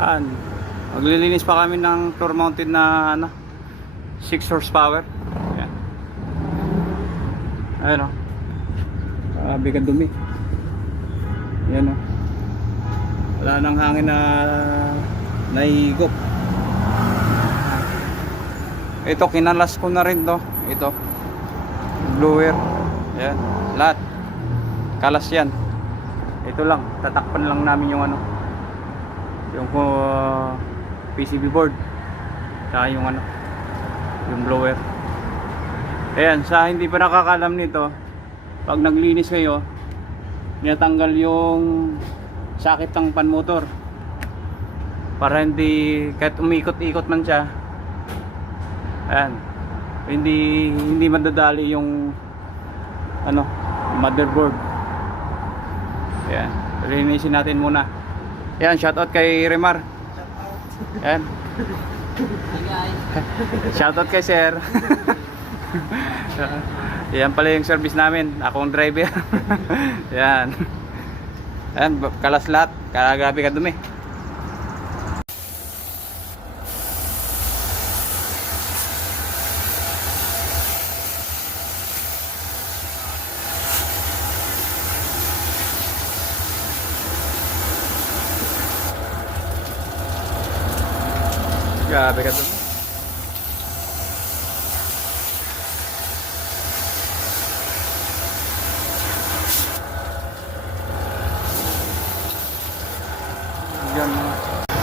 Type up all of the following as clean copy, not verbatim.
Yan. Maglilinis pa kami ng floor mounted na 6 horsepower. Yan. Ayun o. Bigat dumi. Yan o. Wala nang hangin na naihigop. Ito kinalas ko na rin to. Ito blower. Ayan, lahat kalas yan. Ito lang, tatakpan lang namin yung yung PCB board saka yung yung blower. Ayan, sa hindi pa nakakalam nito, pag naglinis kayo, tinatanggal yung sakit ng pan motor para hindi, kahit umikot-ikot man siya, ayan, hindi madadali yung motherboard. Ayan, linisin natin muna. Ayan, shoutout kay Remar. Ayan. Shoutout kay Sir. Ayan pala yung service namin. Ako ang driver. Ayan. Ayan, kalas lahat. Grabe ka dumi. Grabe ka dumi.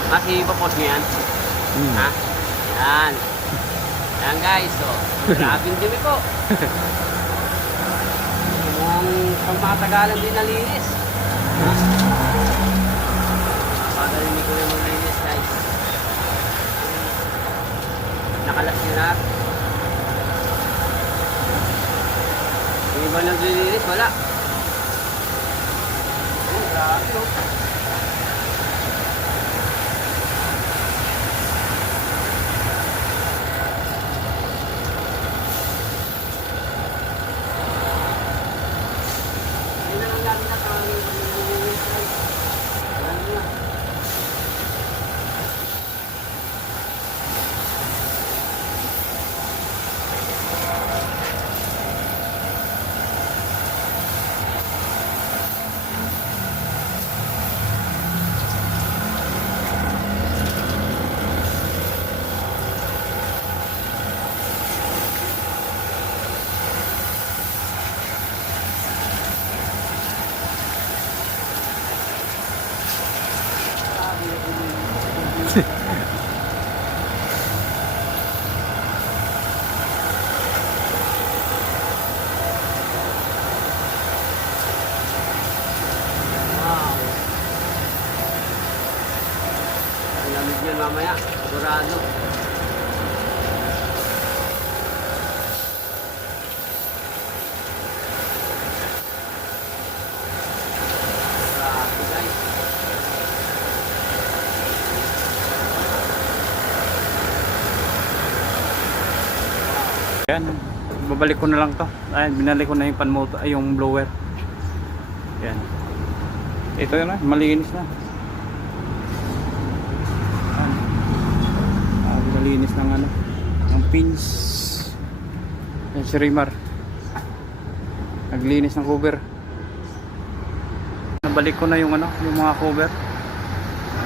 Masih ipopos niyo yan? Ha? Yan. Yan guys. So, grabing dumi po. Kung matagalan din nalinis. Ha? Pagalinig ko yung maglinis guys. Nakalas nyo lahat. Yung iba naglilinis, wala. Oh, grabe oh. Lamig yun mamaya, sigurado. Grabe guys. Ayan, babalik ko na lang to. Ayan, binalik ko na yung pan motor, ay yung blower. Ayan. Ito na, malinis na. Malinis ng pins. Yan si Rimar, naglinis ng cover. Nabalik ko na yung yung mga cover,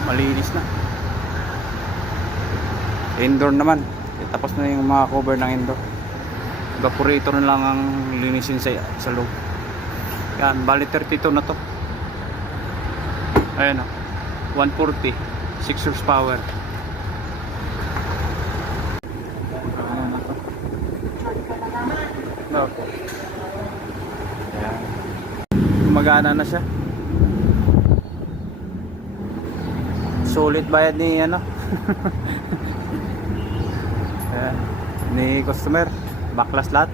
malinis na. Indoor naman, tapos na yung mga cover ng indoor. Evaporator na lang ang linisin sa loob. Yan, bali 32 na to. Ayan o, 140 6 horsepower. Okay. Ayan. Gumagana na siya. Sulit bayad ni Ayan, ni customer. Baklas lahat.